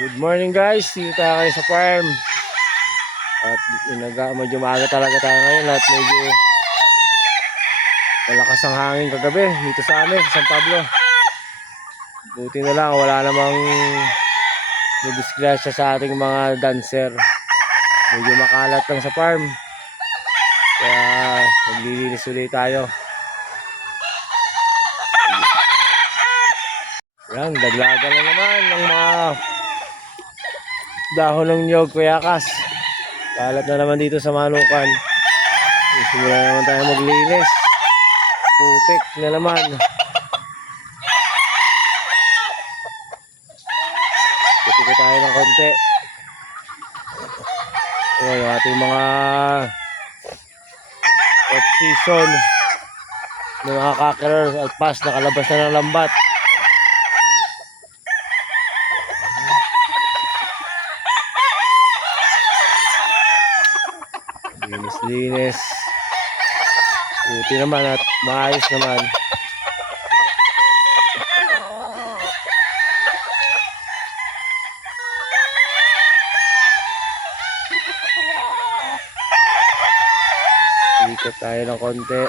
Good morning guys, dito tayo sa farm. At medyo maaga talaga tayo ngayon at medyo malakas ang hangin kagabi dito sa amin, sa San Pablo. Buti na lang wala namang nadisgrasya sa ating mga dancer. Medyo makalat lang sa farm, kaya maglilinis ulit tayo. Yan, daglagan na naman ng mga dahon ng niyog, kuyakas. Kalat na naman dito sa manukan. Simula na naman tayo maglinis. Putik na naman. Putik tayo ng konti. Yung ating mga off-season ng mga cockerels at pas nakalabas na ng lambat. Linis. Buti naman at maayos naman. Ikot tayo ng konti.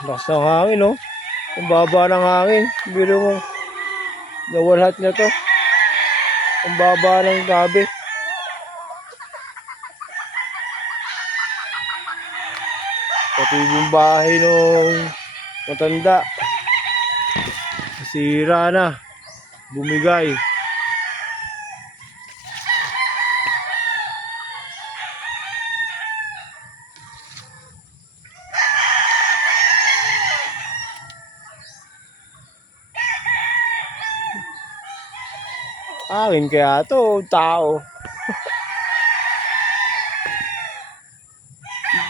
Lakas ng hangin, oh. Ang baba ng hangin. Biro mo, nawalhat na to. Ang baba ng gabi. Pati yung bahay nung matanda, nasira na, bumigay. Hangin kaya to, tao.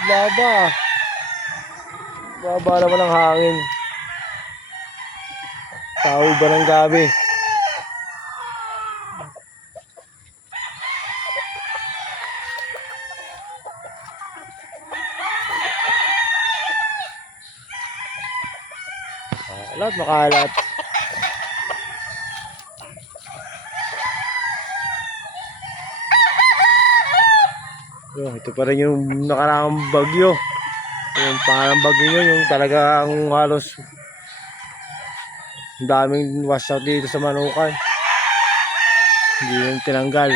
Baba. Baba naman ang hangin. Tao ba ng gabi? Makalat, makalat. Ito pa rin yung nakaraang bagyo. Yung parang bagyo nyo, yung talagang halos daming washout dito sa manukan. Hindi yung tinanggal.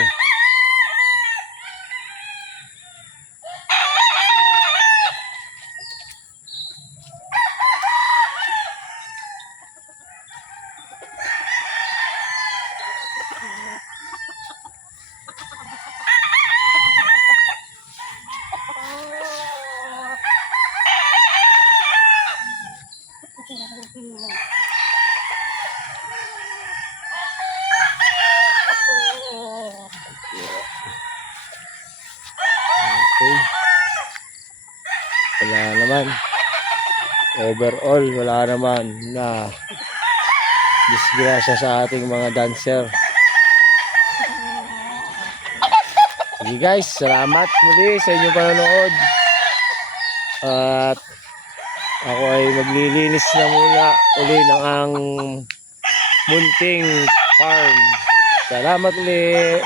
Okay. Wala naman. Overall, wala naman na disgrasya sa ating mga dancer. Sige guys, salamat muli sa inyong panonood. At ako ay maglilinis na muna uli ng ang munting farm. Salamat ulit.